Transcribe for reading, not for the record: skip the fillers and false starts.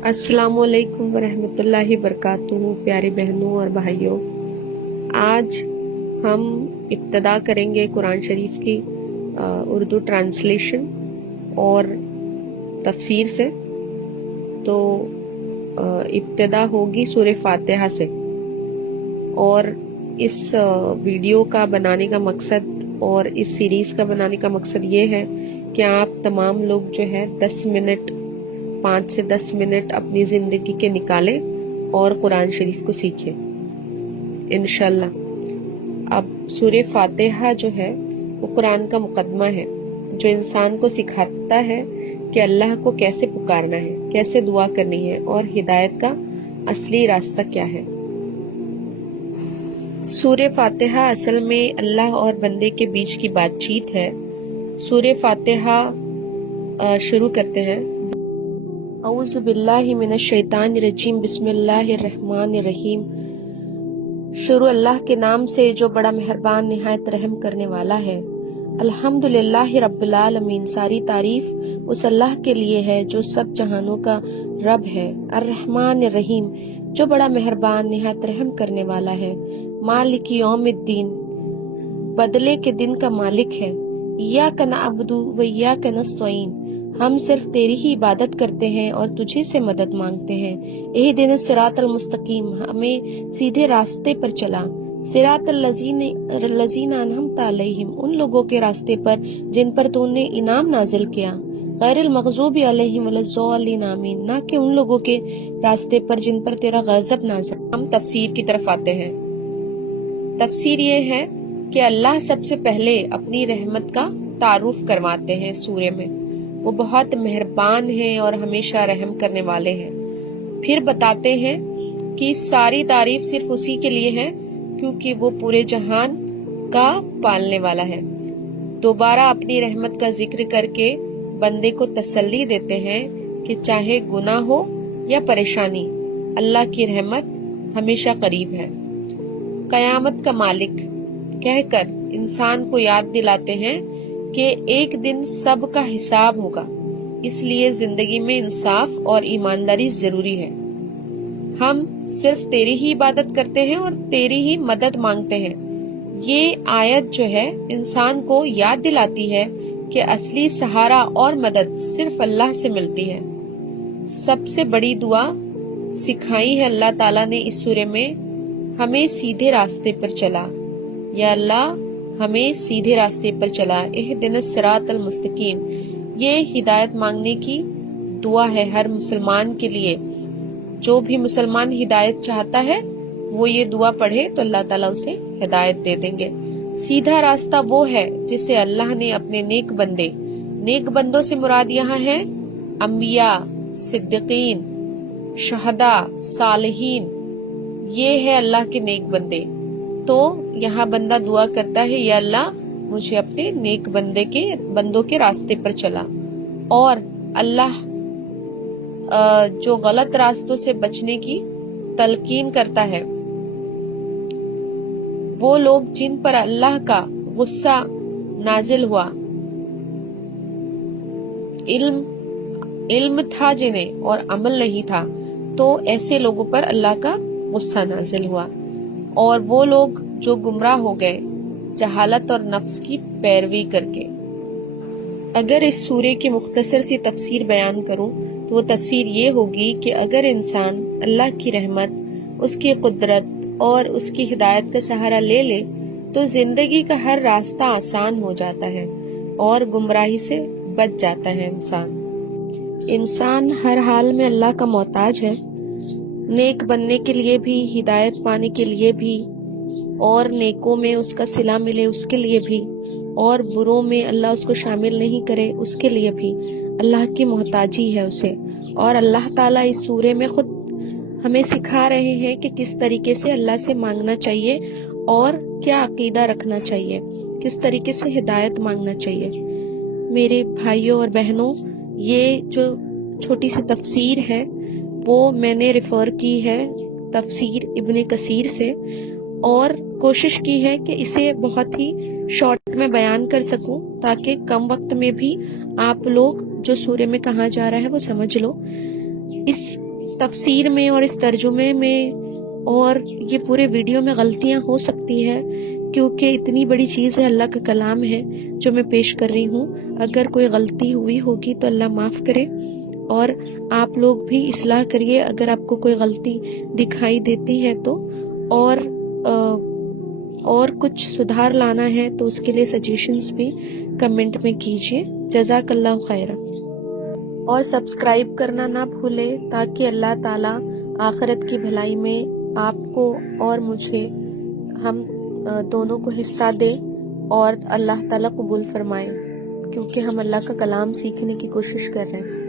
अस्सलाम वालेकुम वरहमतुल्लाहि वबरकातुहू। प्यारे बहनों और भाइयों, आज हम इब्तिदा करेंगे कुरान शरीफ की उर्दू ट्रांसलेशन और तफसीर से। तो इब्तिदा होगी सूरह फातिहा से। और इस वीडियो का बनाने का मकसद और इस सीरीज़ का बनाने का मकसद ये है कि आप तमाम लोग जो है 5 से 10 मिनट अपनी ज़िंदगी के निकालें और कुरान शरीफ को सीखें इंशाल्लाह। अब सूरह फातिहा जो है वो कुरान का मुकदमा है जो इंसान को सिखाता है कि अल्लाह को कैसे पुकारना है, कैसे दुआ करनी है और हिदायत का असली रास्ता क्या है। सूरह फातिहा असल में अल्लाह और बंदे के बीच की बातचीत है। सूरह फातिहा शुरू करते हैं, औज़ु बिल्लाहि मिनश शैतानिर रजीम, बिस्मिल्लाहिर रहमानिर रहीम। शुरू अल्लाह के नाम से जो बड़ा मेहरबान निहायत रहम करने वाला है। अल्हम्दुलिल्लाहि रब्बिल आलमीन, सारी तारीफ उस अल्लाह के लिए है जो सब जहानों का रब है। अर्रहमानिर रहीम, जो बड़ा मेहरबान निहायत रहम करने वाला है। मालिक यौमिद्दीन, बदले के दिन का मालिक है। इय्याका नअबुदु व इय्याका नस्तईन, हम सिर्फ तेरी ही इबादत करते हैं और तुझे से मदद मांगते हैं। इहदिनस सिरातल मुस्तकीम, हमें सीधे रास्ते पर चला। सिरातल लजीना अनअमता अलैहिम, उन लोगों के रास्ते पर जिन पर तूने इनाम नाजिल किया। गैरिल मग़ज़ूबि अलैहिम वलज़्ज़ालिन, आमीन, ना कि उन लोगों के रास्ते पर जिन पर तेरा गज़ब नाजिल। हम तफसीर की तरफ आते हैं। तफसीर ये है कि अल्लाह सबसे पहले अपनी रहमत का तारुफ करवाते हैं सूरह में। वो बहुत मेहरबान हैं और हमेशा रहम करने वाले हैं। फिर बताते हैं कि सारी तारीफ सिर्फ उसी के लिए है क्योंकि वो पूरे जहान का पालने वाला है। दोबारा अपनी रहमत का जिक्र करके बंदे को तसल्ली देते हैं कि चाहे गुनाह हो या परेशानी, अल्लाह की रहमत हमेशा करीब है। कयामत का मालिक कहकर इंसान को याद दिलाते हैं कि एक दिन सब का हिसाब होगा, इसलिए जिंदगी में इंसाफ और ईमानदारी जरूरी है। हम सिर्फ तेरी ही इबादत करते हैं और तेरी ही मदद मांगते हैं। ये आयत जो है इंसान को याद दिलाती है कि असली सहारा और मदद सिर्फ अल्लाह से मिलती है। सबसे बड़ी दुआ सिखाई है अल्लाह ताला ने इस सूरह में, हमें सीधे रास्ते पर चला। या अल्लाह हमें सीधे रास्ते पर चला। इहदिनस सिरातल मुस्तकीम, ये हिदायत मांगने की दुआ है हर मुसलमान के लिए। जो भी मुसलमान हिदायत चाहता है वो ये दुआ पढ़े तो अल्लाह ताला उसे हिदायत दे देंगे। सीधा रास्ता वो है जिसे अल्लाह ने अपने नेक बंदों से मुराद यहाँ है अंबिया, सिद्दीकीन, शहदा, सालिहीन, ये है अल्लाह के नेक बंदे। तो यहाँ बंदा दुआ करता है, या अल्लाह मुझे अपने नेक बंदों के रास्ते पर चला। और अल्लाह जो गलत रास्तों से बचने की तलकीन करता है, वो लोग जिन पर अल्लाह का गुस्सा नाजिल हुआ, इल्म था जिन्हें और अमल नहीं था, तो ऐसे लोगों पर अल्लाह का गुस्सा नाजिल हुआ। और वो लोग जो गुमराह हो गए जहालत और नफ्स की पैरवी करके। अगर इस सूरे की मुख्तसर सी तफसीर बयान करूं तो वो तफसीर ये होगी कि अगर इंसान अल्लाह की रहमत, उसकी कुदरत और उसकी हिदायत का सहारा ले ले तो जिंदगी का हर रास्ता आसान हो जाता है और गुमराही से बच जाता है। इंसान हर हाल में अल्लाह का मोहताज है, नेक बनने के लिए भी, हिदायत पाने के लिए भी, और नेकों में उसका सिला मिले उसके लिए भी, और बुरों में अल्लाह उसको शामिल नहीं करे उसके लिए भी अल्लाह की मोहताजी है उसे। और अल्लाह ताला इस सूरे में खुद हमें सिखा रहे हैं कि किस तरीके से अल्लाह से मांगना चाहिए और क्या अकीदा रखना चाहिए, किस तरीके से हिदायत मांगना चाहिए। मेरे भाइयों और बहनों, ये जो छोटी सी तफसीर है वो मैंने रेफर की है तफसीर इब्ने कसीर से, और कोशिश की है कि इसे बहुत ही शॉर्ट में बयान कर सकूं ताकि कम वक्त में भी आप लोग जो सूर्य में कहा जा रहा है वो समझ लो। इस تفسیر میں اور اس ترجمے میں اور یہ پورے ویڈیو میں غلطیاں ہو سکتی ہے، کیونکہ اتنی بڑی چیز ہے، اللہ کا کلام ہے جو میں پیش کر رہی ہوں۔ اگر کوئی غلطی ہوئی ہوگی تو اللہ معاف کرے، اور آپ لوگ بھی اصلاح کریے اگر آپ کو کوئی غلطی دکھائی دیتی ہے تو، اور کچھ سدھار لانا ہے تو اس کے لیے سجیشنز بھی کمنٹ میں کیجیے۔ جزاک اللہ خیرہ، اور سبسکرائب کرنا نہ بھولے تاکہ اللہ تعالیٰ آخرت کی بھلائی میں آپ کو اور مجھے، ہم دونوں کو حصہ دے اور اللہ تعالیٰ قبول فرمائے، کیونکہ ہم اللہ کا کلام سیکھنے کی کوشش کر رہے ہیں۔